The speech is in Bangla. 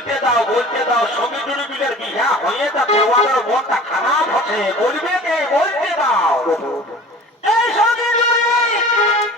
বলতে দাও সঙ্গী জুড়ে মিলের বিয়া হয়ে যাচ্ছে ওদের মনটা খারাপ হচ্ছে বলবে কে বলতে দাও এই সঙ্গী জুড়ি